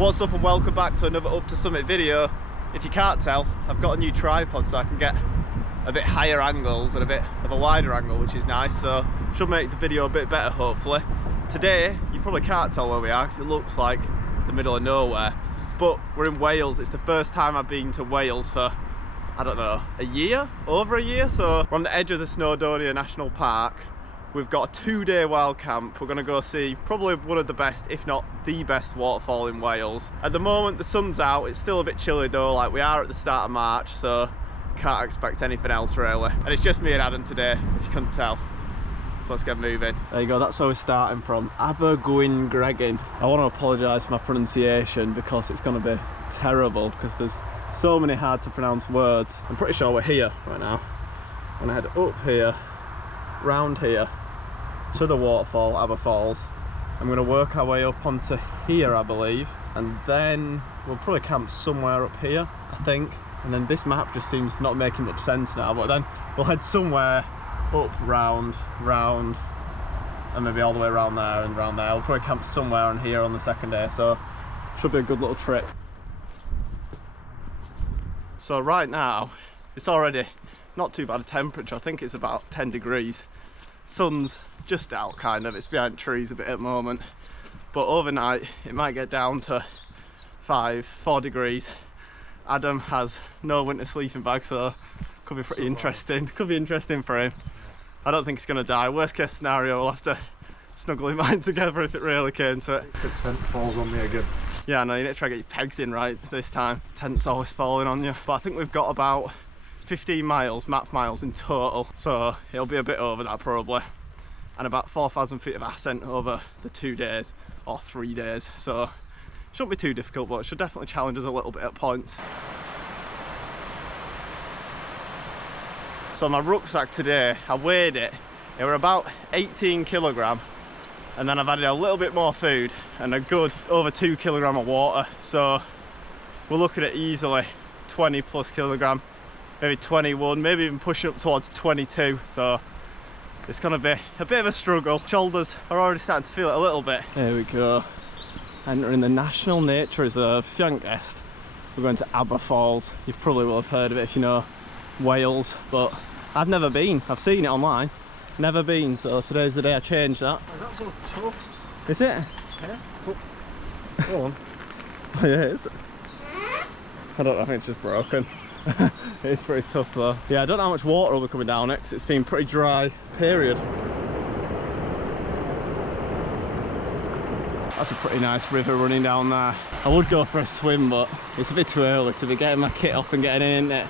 What's up and welcome back to another Up to Summit video. If you can't tell, I've got a new tripod so I can get a bit higher angles and a bit of a wider angle, which is nice, so should make the video a bit better hopefully. Today, you probably can't tell where we are because it looks like the middle of nowhere, but we're in Wales. It's the first time I've been to Wales for, I don't know, a year? Over a year? So we're on the edge of the Snowdonia National Park. We've got a 2-day wild camp. We're going to go see probably one of the best, if not the best waterfall in Wales. At the moment the sun's out, it's still a bit chilly though, like we are at the start of March, so can't expect anything else really. And it's just me and Adam today, if you couldn't tell. So let's get moving. There you go, that's where we're starting from, Abergwyngregin. I want to apologise for my pronunciation because it's going to be terrible because there's so many hard to pronounce words. I'm pretty sure we're here right now. I'm going to head up here, round here, to the waterfall, Aber Falls. I'm going to work our way up onto here, I believe, and then we'll probably camp somewhere up here, I think. And then this map just seems to not making much sense now, but then we'll head somewhere up, round, and maybe all the way around there and round there. We'll probably camp somewhere on here on the second day, so should be a good little trip. So right now, it's already not too bad a temperature. I think it's about 10 degrees. Sun's just out kind of, it's behind trees a bit at the moment, but overnight it might get down to 4 degrees. Adam has no winter sleeping bag, so could be pretty interesting. Could be interesting for him. I don't think he's going to die. Worst case scenario, we'll have to snuggle him mine together if it really came to it. The tent falls on me again. Yeah, I know, you need to try to get your pegs in right this time. Tent's always falling on you. But I think we've got about 15 miles, map miles in total, so it'll be a bit over that probably, and about 4,000 feet of ascent over the 2 days or 3 days, so shouldn't be too difficult, but it should definitely challenge us a little bit at points. So my rucksack today, I weighed it, it were about 18 kilogram, and then I've added a little bit more food and a good over 2 kilogram of water, so we're looking at easily 20 plus kilogram. Maybe 21, maybe even pushing up towards 22, so it's going to be a bit of a struggle. Shoulders are already starting to feel it a little bit. There we go, entering the National Nature Reserve. If you haven't guessed, we're going to Aber Falls. You probably will have heard of it if you know Wales, but I've never been. I've seen it online, never been, so today's the day I change that. Oh, that's so tough. Is it? Yeah. Go on. Oh yeah, it is. I don't know, I think it's just broken. It's pretty tough though. Yeah, I don't know how much water will be coming down it because it's been pretty dry period. That's a pretty nice river running down there. I would go for a swim, but it's a bit too early to be getting my kit off and getting in it.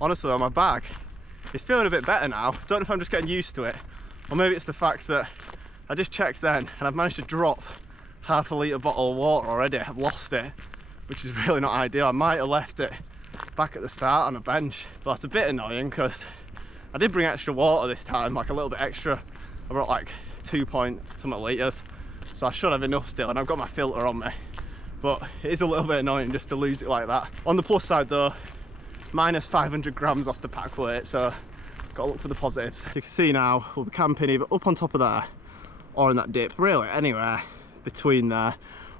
Honestly, on my bag, it's feeling a bit better now. Don't know if I'm just getting used to it, or maybe it's the fact that I just checked then and I've managed to drop half a litre bottle of water already. I've lost it, which is really not ideal. I might have left it back at the start on a bench, but that's a bit annoying because I did bring extra water this time, like a little bit extra. I brought like 2-point-something litres, so I should have enough still, and I've got my filter on me, but it is a little bit annoying just to lose it like that. On the plus side though, minus 500 grams off the pack weight, so got to look for the positives. You can see now we'll be camping either up on top of there or in that dip, really anywhere between there,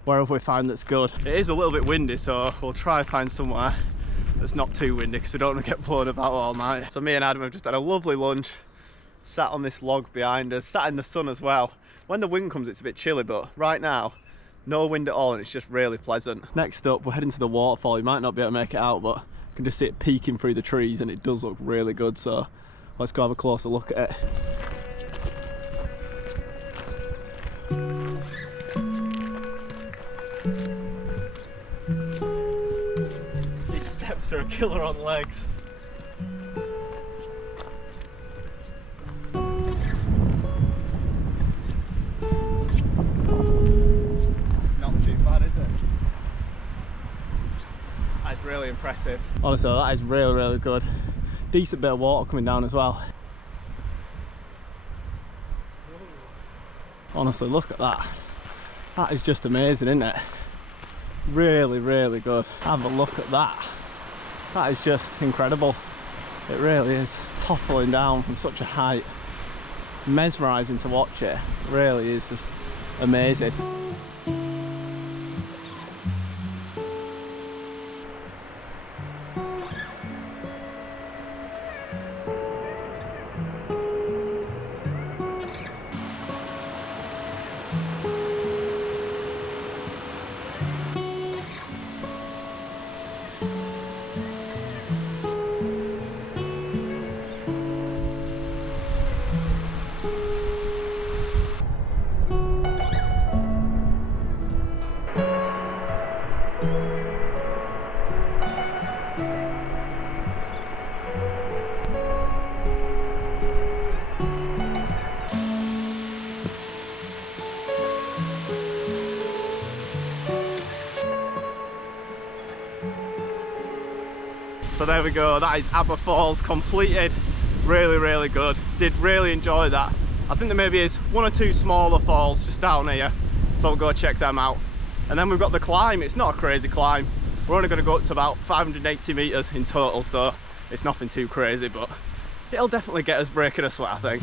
wherever we find that's good. It is a little bit windy, so we'll try and find somewhere that's not too windy because we don't want to get blown about all night. So me and Adam have just had a lovely lunch, sat on this log behind us, sat in the sun as well. When the wind comes it's a bit chilly, but right now no wind at all and it's just really pleasant. Next up we're heading to the waterfall. You might not be able to make it out, but you can just see it peeking through the trees and it does look really good, so let's go have a closer look at it. These steps are a killer on legs. It's not too bad, is it? That's really impressive. Honestly, that is really good. Decent bit of water coming down as well. Honestly, look at that. That is just amazing, isn't it? really, really good. Have a look at that. That is just incredible. It really is. Toppling down from such a height. Mesmerising to watch it. It really is just amazing. So there we go, that is Aber Falls completed. Really, really good. Did really enjoy that. I think there maybe is one or two smaller falls just down here, so we'll go check them out. And then we've got the climb. It's not a crazy climb. We're only going to go up to about 580 meters in total, so it's nothing too crazy, but it'll definitely get us breaking a sweat, I think.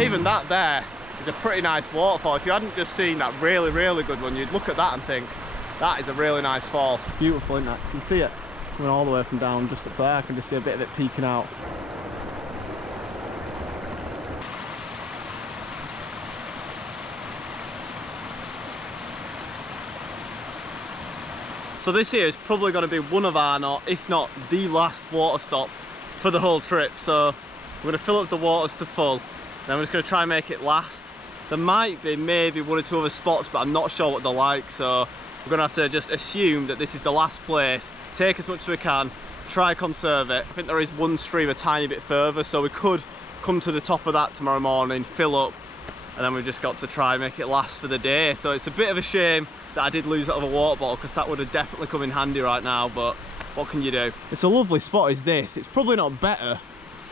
Even that there is a pretty nice waterfall. If you hadn't just seen that really, really good one, you'd look at that and think, that is a really nice fall. Beautiful, isn't it? You can see it coming all the way from down just up there. I can just see a bit of it peeking out. So this here is probably going to be one of our, if not the last water stop for the whole trip. So we're going to fill up the waters to full. Then we're just going to try and make it last. There might be maybe one or two other spots, but I'm not sure what they're like, so we're going to have to just assume that this is the last place, take as much as we can, try conserve it. I think there is one stream a tiny bit further, so we could come to the top of that tomorrow morning, fill up, and then we've just got to try and make it last for the day. So it's a bit of a shame that I did lose out of a water bottle, because that would have definitely come in handy right now, but what can you do? It's a lovely spot is this. It's probably not better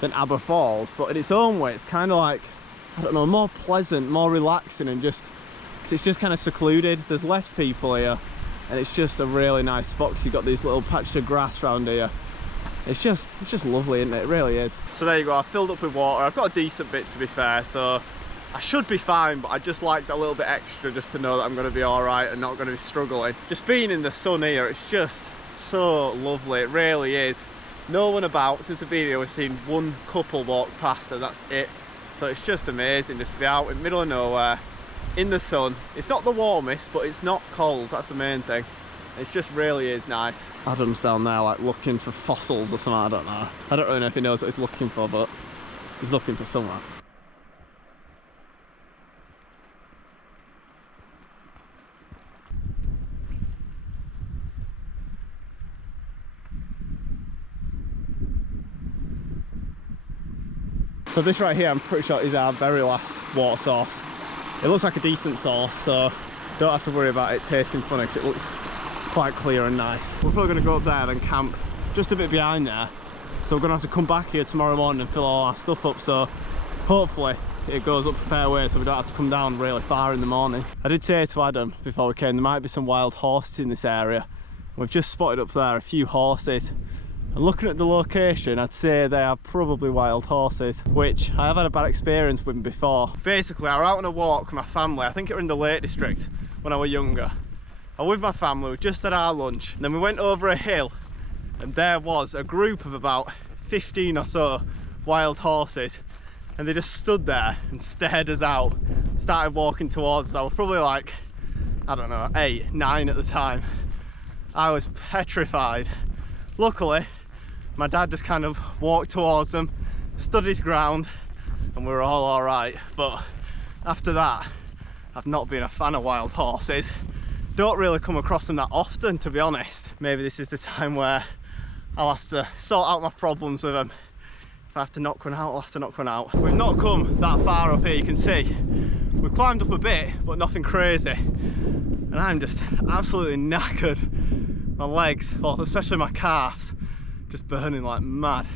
than Aber Falls, but in its own way it's kind of like, I don't know, more pleasant, more relaxing, and just because it's just kind of secluded. There's less people here and it's just a really nice spot because you've got these little patches of grass around here. It's just lovely, isn't it? It really is. So there you go, I filled up with water. I've got a decent bit, to be fair, so I should be fine, but I just like that little bit extra just to know that I'm going to be all right and not going to be struggling. Just being in the sun here, it's just so lovely. It really is. No one about. Since the video, we've seen one couple walk past and that's it. So it's just amazing just to be out in the middle of nowhere in the sun. It's not the warmest, but it's not cold. That's the main thing. It just really is nice. Adam's down there like looking for fossils or something. I don't know. I don't really know if he knows what he's looking for, but he's looking for somewhere. So this right here, I'm pretty sure is our very last water source. It looks like a decent source, so don't have to worry about it tasting funny because it looks quite clear and nice. We're probably going to go up there and camp just a bit behind there. So we're going to have to come back here tomorrow morning and fill all our stuff up. So hopefully it goes up a fair way so we don't have to come down really far in the morning. I did say to Adam before we came, there might be some wild horses in this area. We've just spotted up there a few horses. And looking at the location, I'd say they are probably wild horses, which I have had a bad experience with them before. Basically, I was out on a walk with my family. I think it was in the Lake District when I was younger. I was with my family, we just had our lunch, and then we went over a hill, and there was a group of about 15 or so wild horses, and they just stood there and stared us out, started walking towards us. I was probably like, I don't know, 8, 9 at the time. I was petrified. Luckily, my dad just kind of walked towards them, stood his ground, and we were all alright. But after that, I've not been a fan of wild horses. Don't really come across them that often, to be honest. Maybe this is the time where I'll have to sort out my problems with them. If I have to knock one out, I'll have to knock one out. We've not come that far up here, you can see. We've climbed up a bit, but nothing crazy. And I'm just absolutely knackered. My legs, well, especially my calves, just burning like mad.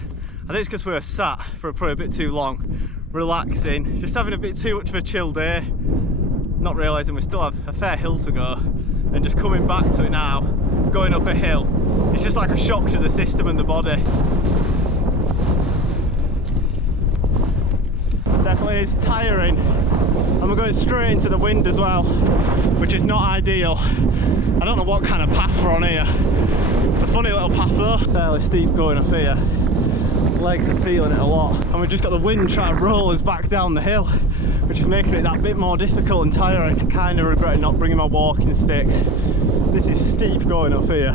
I think it's because we were sat for probably a bit too long, relaxing, just having a bit too much of a chill day, not realising we still have a fair hill to go, and just coming back to it now, going up a hill, it's just like a shock to the system and the body. Definitely is tiring, and we're going straight into the wind as well, which is not ideal. I don't know what kind of path we're on here. It's a funny little path though, fairly steep going up here. Legs are feeling it a lot, and we've just got the wind trying to roll us back down the hill, which is making it that bit more difficult and tiring. I kind of regret not bringing my walking sticks. This is steep going up here.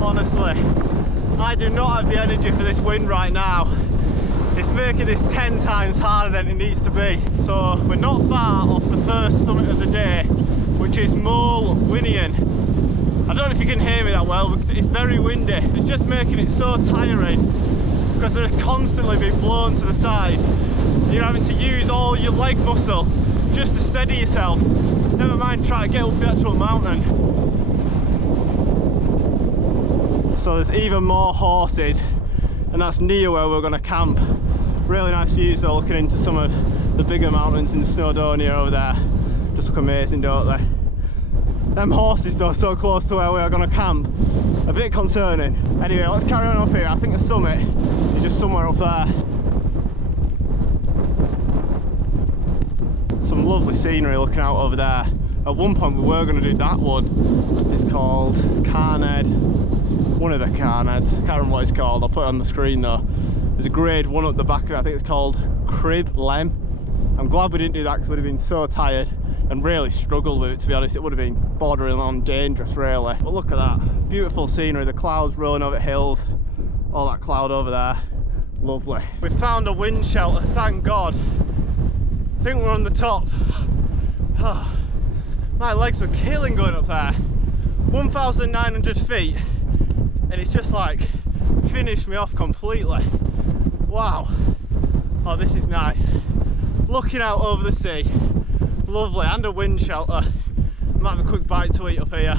Honestly, I do not have the energy for this wind right now. It's making this 10 times harder than it needs to be. So we're not far off the first summit of the day, which is Snowdonia. I don't know if you can hear me that well because it's very windy. It's just making it so tiring because they're constantly being blown to the side. You're having to use all your leg muscle just to steady yourself. Never mind try to get up the actual mountain. So there's even more horses, and that's near where we're going to camp. Really nice views though, looking into some of the bigger mountains in Snowdonia over there. Just look amazing, don't they? Them horses though, so close to where we are going to camp. A bit concerning. Anyway, let's carry on up here. I think the summit is just somewhere up there. Some lovely scenery looking out over there. At one point we were going to do that one. It's called Carned. One of the Carneds. Can't remember what it's called. I'll put it on the screen though. There's a grade one up the back of it. I think it's called Crib Lem. I'm glad we didn't do that because we'd have been so tired and really struggled with it, to be honest. It would have been bordering on dangerous really. But look at that. Beautiful scenery. The clouds rolling over hills. All that cloud over there. Lovely. We found a wind shelter, thank God. I think we're on the top. Oh, my legs were killing going up there. 1,900 feet. And it's just like finished me off completely. Wow. Oh, this is nice. Looking out over the sea. Lovely, and a wind shelter. Might have a quick bite to eat up here.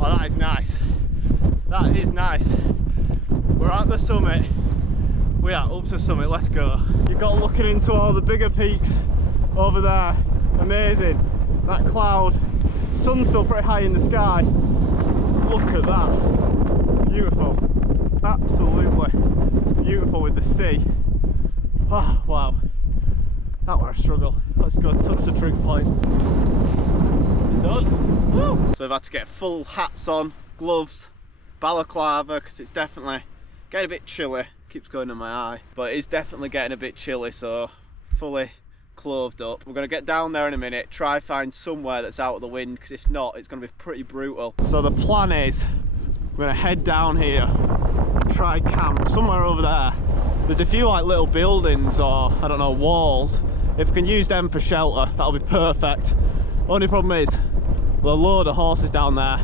Oh, that is nice. That is nice. We're at the summit. We are up to the summit, let's go. You've got looking into all the bigger peaks over there. Amazing. That cloud. Sun's still pretty high in the sky. Look at that. Beautiful. Absolutely beautiful with the sea. Oh, wow. That were a struggle. Let's go touch the trig point. Is it done? Woo! So I've had to get full hats on, gloves, balaclava, because it's definitely getting a bit chilly. Keeps going in my eye. But it is definitely getting a bit chilly, so fully clothed up. We're going to get down there in a minute, try find somewhere that's out of the wind, because if not, it's going to be pretty brutal. So the plan is, we're going to head down here, try camp somewhere over there. There's a few like little buildings or, I don't know, walls. If we can use them for shelter, that'll be perfect. Only problem is, there's a load of horses down there,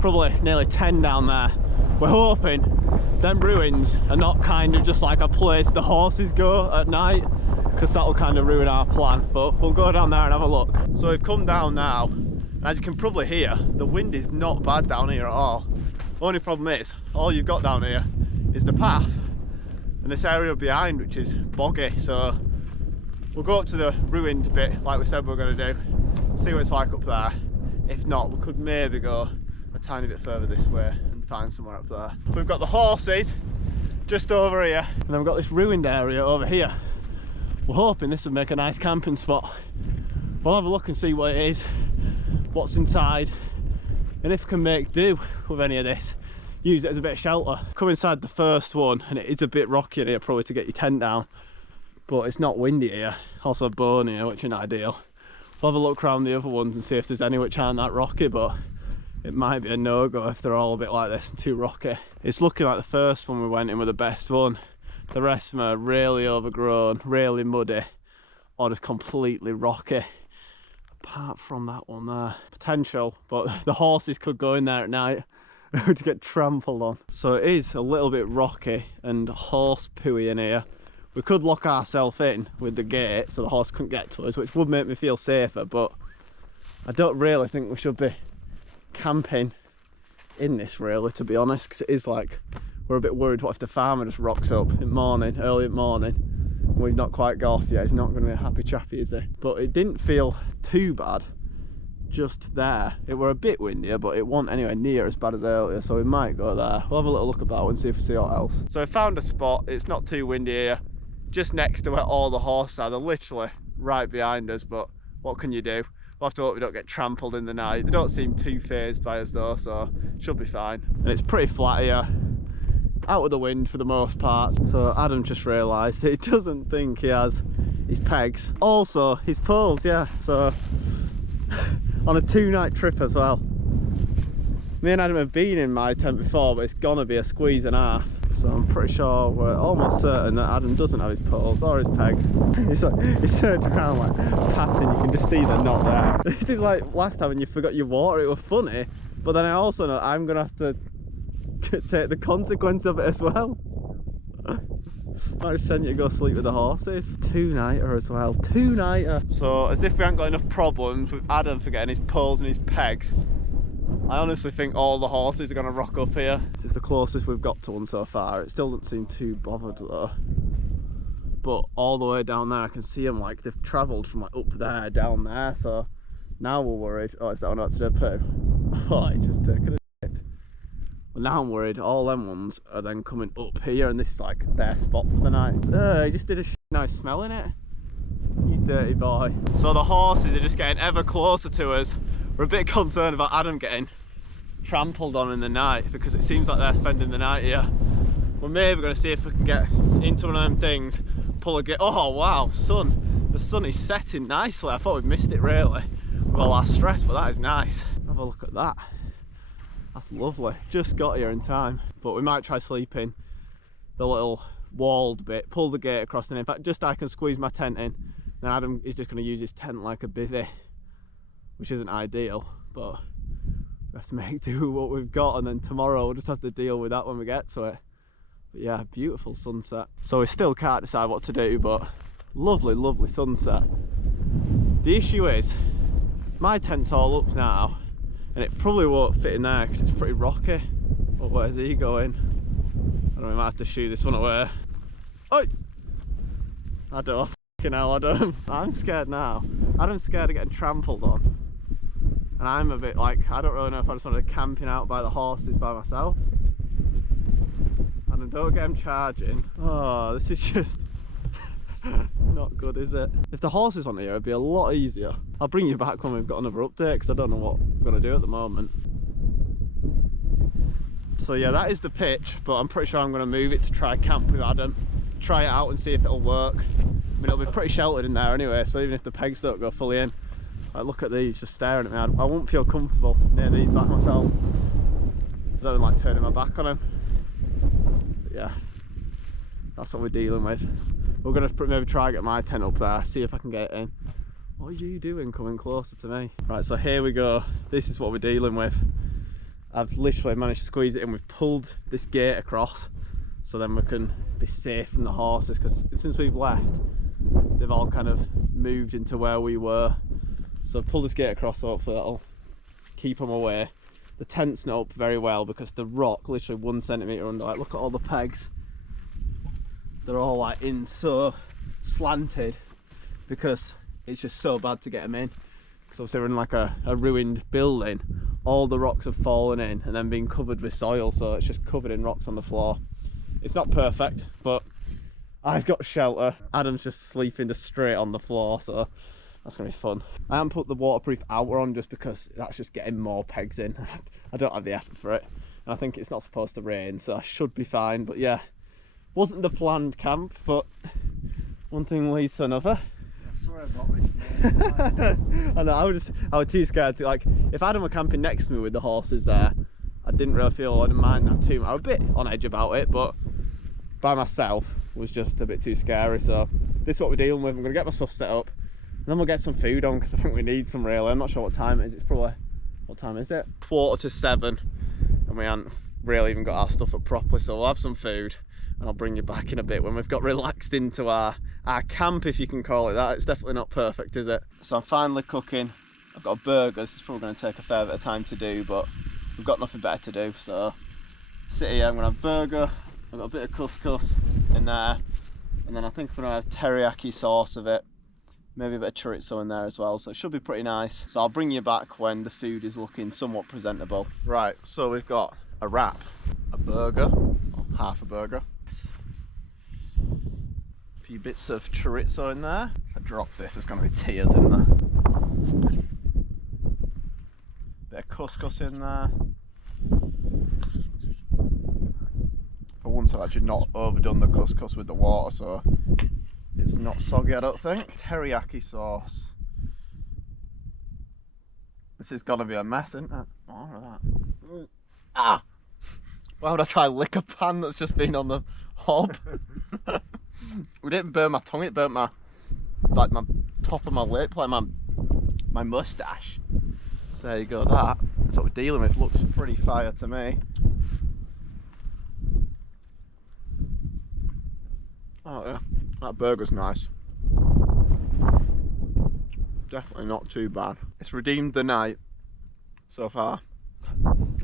probably nearly 10 down there. We're hoping them ruins are not kind of just like a place the horses go at night, because that'll kind of ruin our plan. But we'll go down there and have a look. So we've come down now, and as you can probably hear, the wind is not bad down here at all. Only problem is, all you've got down here is the path and this area behind, which is boggy. So we'll go up to the ruined bit like we said we were going to do, see what it's like up there. If not, we could maybe go a tiny bit further this way and find somewhere up there. We've got the horses just over here, and then we've got this ruined area over here. We're hoping this will make a nice camping spot. We'll have a look and see what it is, what's inside, and if we can make do with any of this, use it as a bit of shelter. Come inside the first one, and it is a bit rocky in here probably to get your tent down, but it's not windy here. Also bone here, which isn't ideal. We'll have a look around the other ones and see if there's any which aren't that rocky, but it might be a no-go if they're all a bit like this and too rocky. It's looking like the first one we went in with the best one. The rest of them are really overgrown, really muddy, or just completely rocky. Apart from that one there. Potential, but the horses could go in there at night to get trampled on. So it is a little bit rocky and horse pooey in here. We could lock ourselves in with the gate so the horse couldn't get to us, which would make me feel safer, but I don't really think we should be camping in this really, to be honest, because it is like, we're a bit worried what if the farmer just rocks up in morning, early in morning, and we've not quite got off yet. He's not going to be a happy chappy, is he? But it didn't feel too bad just there. It were a bit windier, but it wasn't anywhere near as bad as earlier, so we might go there. We'll have a little look about and see if we see what else. So I found a spot. It's not too windy here, just next to where all the horses are. They're literally right behind us, but what can you do? We'll have to hope we don't get trampled in the night. They don't seem too phased by us though, so should be fine. And it's pretty flat here, out of the wind for the most part. So Adam just realised he doesn't think he has his pegs. Also his poles, yeah. So on a 2-night trip as well. Me and Adam have been in my tent before, but it's gonna be a squeeze and a half. So I'm pretty sure, we're almost certain that Adam doesn't have his poles or his pegs. He's turned around like patting, you can just see they're not there. This is like last time when you forgot your water. It was funny, but then I also know I'm gonna have to take the consequence of it as well. Might just send you to go sleep with the horses. 2-nighter as well, 2-nighter. So as if we haven't got enough problems with Adam forgetting his poles and his pegs, I honestly think all the horses are going to rock up here. This is the closest we've got to one so far. It still doesn't seem too bothered though. But all the way down there I can see them, like they've travelled from like up there down there. So now we're worried. Oh, is that one out to do poo? Oh, it's just taking a shit. Well, now I'm worried all them ones are then coming up here, and this is like their spot for the night. He just did a nice smell in it. You dirty boy. So the horses are just getting ever closer to us. We're a bit concerned about Adam getting trampled on in the night, because it seems like they're spending the night here. We're maybe going to see if we can get into one of them things, pull a gate. Oh wow, sun. The sun is setting nicely. I thought we'd missed it really with all our stress, but that is nice. Have a look at that. That's lovely. Just got here in time. But we might try sleeping the little walled bit, pull the gate across, and in fact just I can squeeze my tent in. Then Adam is just going to use his tent like a bivvy, which isn't ideal, but we have to make do with what we've got, and then tomorrow we'll just have to deal with that when we get to it. But yeah, beautiful sunset. So we still can't decide what to do, but lovely, lovely sunset. The issue is, my tent's all up now, and it probably won't fit in there because it's pretty rocky. But where's he going? I don't know, we might have to shoo this one away. Oh! I don't, fucking hell, I don't. I'm scared now. Adam's scared of getting trampled on. And I'm a bit like, I don't really know if I just wanted to camping out by the horses by myself. And I don't get them charging. Oh, this is just not good, is it? If the horses on here, it'd be a lot easier. I'll bring you back when we've got another update, because I don't know what we're going to do at the moment. So yeah, that is the pitch, but I'm pretty sure I'm going to move it to try camp with Adam. Try it out and see if it'll work. I mean, it'll be pretty sheltered in there anyway, so even if the pegs don't go fully in, like, look at these just staring at me. I won't feel comfortable near these back myself. I don't like turning my back on them. But yeah, that's what we're dealing with. We're going to maybe try and get my tent up there, see if I can get it in. What are you doing coming closer to me? Right, so here we go. This is what we're dealing with. I've literally managed to squeeze it in. We've pulled this gate across so then we can be safe from the horses, because since we've left, they've all kind of moved into where we were. So I've pulled this gate across, so hopefully that'll keep them away. The tent's not up very well because the rock literally 1 centimetre under. Like, look at all the pegs. They're all like in so slanted because it's just so bad to get them in. Because obviously we're in like a ruined building. All the rocks have fallen in and then been covered with soil, so it's just covered in rocks on the floor. It's not perfect, but I've got shelter. Adam's just sleeping just straight on the floor, so that's gonna be fun. I haven't put the waterproof outer on just because that's just getting more pegs in. I don't have the effort for it, and I think it's not supposed to rain, so I should be fine. But yeah, wasn't the planned camp, but one thing leads to another. Sorry about this. I know, I was too scared to, like, if Adam were camping next to me with the horses there, I didn't really feel, I didn't mind that too much. I was a bit on edge about it, but by myself was just a bit too scary. So this is what we're dealing with. I'm gonna get my stuff set up, and then we'll get some food on, because I think we need some really. I'm not sure what time it is. It's probably, what time is it? 7:15, and we haven't really even got our stuff up properly, so we'll have some food and I'll bring you back in a bit when we've got relaxed into our camp, if you can call it that. It's definitely not perfect, is it? So I'm finally cooking. I've got a burger. This is probably going to take a fair bit of time to do, but we've got nothing better to do, so sit here. I'm gonna have a burger. I've got a bit of couscous in there, and then I think I'm gonna have teriyaki sauce of it, maybe a bit of chorizo in there as well, so it should be pretty nice. So I'll bring you back when the food is looking somewhat presentable. Right, so we've got a wrap, a burger, or half a burger, a few bits of chorizo in there. If I drop this, there's going to be tears in there. Bit of couscous in there. For once, I've actually not overdone the couscous with the water, so it's not soggy, I don't think. Teriyaki sauce. This is going to be a mess, isn't it? More of that. Ah! Why would I try lick a pan that's just been on the hob? It didn't burn my tongue, it burnt my, like, my top of my lip, like my moustache. So there you go, that's what we're dealing with. Looks pretty fire to me. Oh yeah, that burger's nice. Definitely not too bad. It's redeemed the night so far.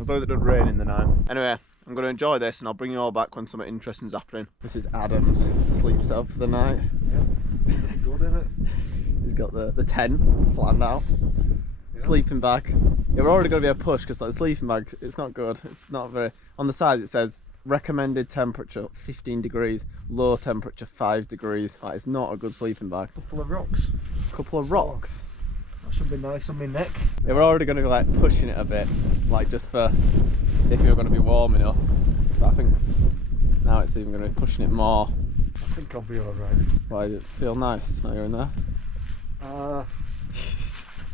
As long as it doesn't rain in the night. Anyway, I'm going to enjoy this and I'll bring you all back when something interesting's happening. This is Adam's sleep setup for the night. Yeah, pretty good, isn't it? He's got the tent flattened out. Yeah. Sleeping bag. Yeah, we're already going to be a push because like the sleeping bag, it's not good. It's not very... On the side it says recommended temperature 15 degrees, low temperature 5 degrees. Like, it's not a good sleeping bag. Couple of rocks. Couple of rocks. That should be nice on my neck. Yeah, we're already going to be like pushing it a bit, like just for if you're going to be warm enough. But I think now it's even going to be pushing it more. I think I'll be alright. Why, does it feel nice now you're in there?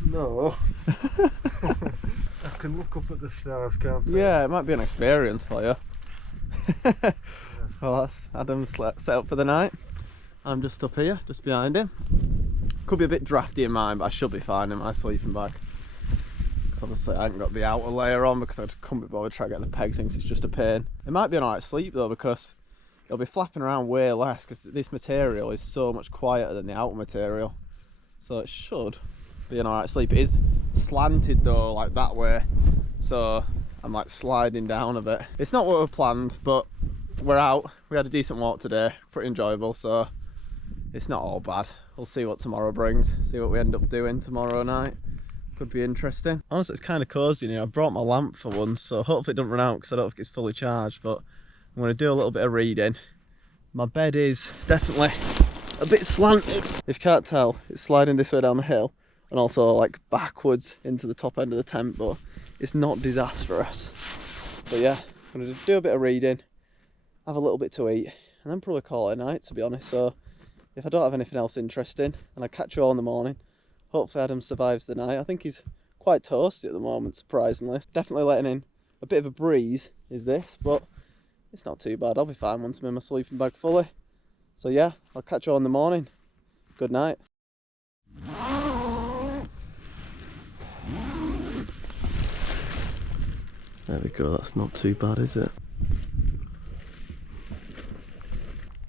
No. I can look up at the stars, can't I? Yeah, it might be an experience for you. Yeah. Well, that's Adam's set up for the night. I'm just up here, just behind him. Could be a bit drafty in mine, but I should be fine in my sleeping bag. Because obviously I haven't got the outer layer on because I couldn't be bothered trying to get the pegs in because it's just a pain. It might be an alright sleep though because it'll be flapping around way less because this material is so much quieter than the outer material. So it should be an alright sleep. It is slanted though, like that way. So I'm like sliding down a bit. It's not what we planned, but we're out. We had a decent walk today, pretty enjoyable, so it's not all bad. We'll see what tomorrow brings, see what we end up doing tomorrow night. Could be interesting. Honestly, it's kind of cosy, you know. I brought my lamp for once, so hopefully it doesn't run out because I don't think it's fully charged, but I'm going to do a little bit of reading. My bed is definitely a bit slanted. If you can't tell, it's sliding this way down the hill and also like backwards into the top end of the tent, but it's not disastrous. But yeah, I'm going to do a bit of reading, have a little bit to eat, and then probably call it a night, to be honest. So if I don't have anything else interesting, and I catch you all in the morning, hopefully Adam survives the night. I think he's quite toasty at the moment, surprisingly. It's definitely letting in a bit of a breeze, is this, but it's not too bad. I'll be fine once I'm in my sleeping bag fully. So yeah, I'll catch you all in the morning. Good night. There we go, that's not too bad, is it?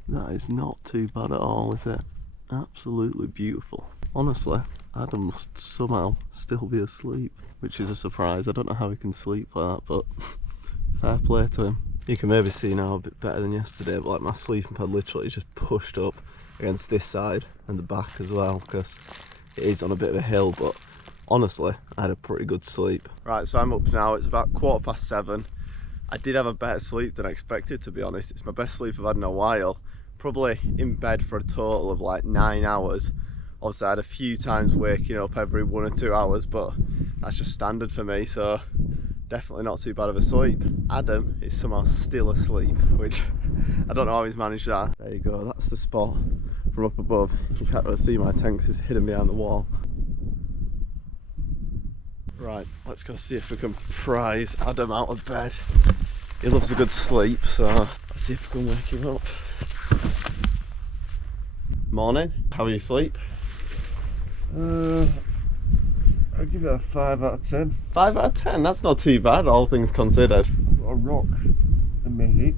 That is not too bad at all, is it? Absolutely beautiful. Honestly, Adam must somehow still be asleep, which is a surprise. I don't know how he can sleep like that, but fair play to him. You can maybe see now a bit better than yesterday, but like my sleeping pad literally is just pushed up against this side and the back as well, because it is on a bit of a hill, but honestly, I had a pretty good sleep. Right, so I'm up now, it's about 7:15. I did have a better sleep than I expected, to be honest. It's my best sleep I've had in a while. Probably in bed for a total of like 9 hours. Obviously I had a few times waking up every 1 or 2 hours, but that's just standard for me, so definitely not too bad of a sleep. Adam is somehow still asleep, which I don't know how he's managed that. There you go, that's the spot from up above. You can't really see my tent because it's hidden behind the wall. Right, let's go see if we can prise Adam out of bed. He loves a good sleep, so let's see if we can wake him up. Morning, how are you asleep? I'll give it a 5 out of 10. 5 out of 10, that's not too bad, all things considered. I've got a rock in my hip.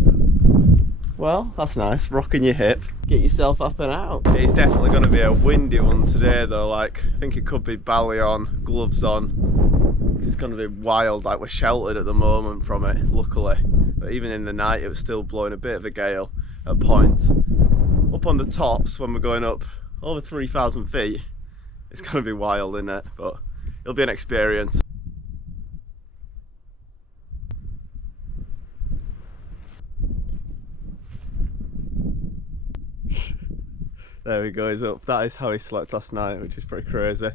Well, that's nice, rocking your hip. Get yourself up and out. It's definitely going to be a windy one today though, like, I think it could be ballet on, gloves on. It's going to be wild. Like, we're sheltered at the moment from it, luckily, but even in the night it was still blowing a bit of a gale at points. Up on the tops, when we're going up over 3,000 feet, it's going to be wild, isn't it? But it'll be an experience. There we go, he's up. That is how he slept last night, which is pretty crazy.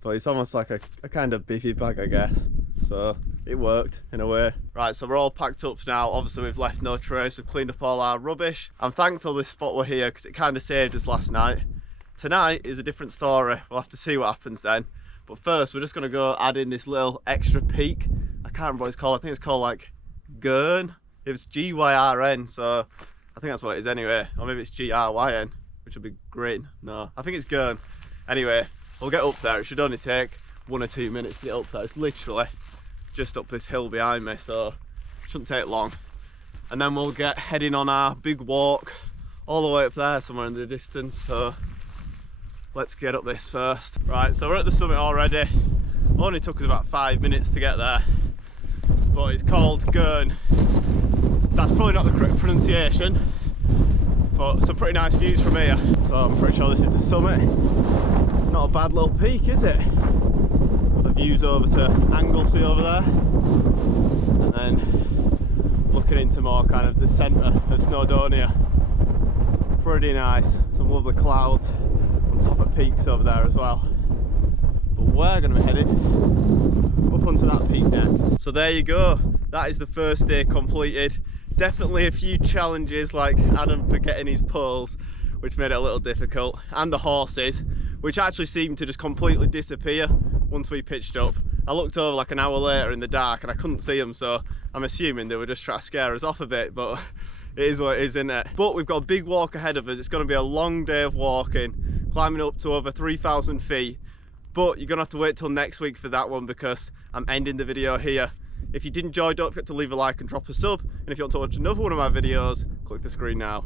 But it's almost like a kind of beefy bag, I guess. So it worked in a way. Right, so we're all packed up now. Obviously we've left no trace, we've cleaned up all our rubbish. I'm thankful this spot we're here because it kind of saved us last night. Tonight is a different story. We'll have to see what happens then. But first we're just gonna go add in this little extra peak. I can't remember what it's called. I think it's called like Gyrn. It was G-Y-R-N, so I think that's what it is anyway. Or maybe it's G-R-Y-N, which would be green. No, I think it's Gyrn. Anyway, we'll get up there. It should only take 1 or 2 minutes to get up there. It's literally just up this hill behind me, so it shouldn't take long. And then we'll get heading on our big walk all the way up there somewhere in the distance. So let's get up this first. Right, so we're at the summit already. Only took us about 5 minutes to get there, but it's called Gyrn. That's probably not the correct pronunciation, but some pretty nice views from here. So I'm pretty sure this is the summit. Not a bad little peak, is it? The views over to Anglesey over there, and then looking into more kind of the centre of Snowdonia. Pretty nice. Some lovely clouds on top of peaks over there as well. But we're going to be heading up onto that peak next. So there you go. That is the first day completed. Definitely a few challenges, like Adam forgetting his poles, which made it a little difficult, and the horses, which actually seemed to just completely disappear once we pitched up. I looked over like an hour later in the dark and I couldn't see them, so I'm assuming they were just trying to scare us off a bit, but it is what it is, isn't it? But we've got a big walk ahead of us. It's going to be a long day of walking, climbing up to over 3,000 feet, but you're going to have to wait till next week for that one because I'm ending the video here. If you did enjoy, don't forget to leave a like and drop a sub, and if you want to watch another one of my videos, click the screen now.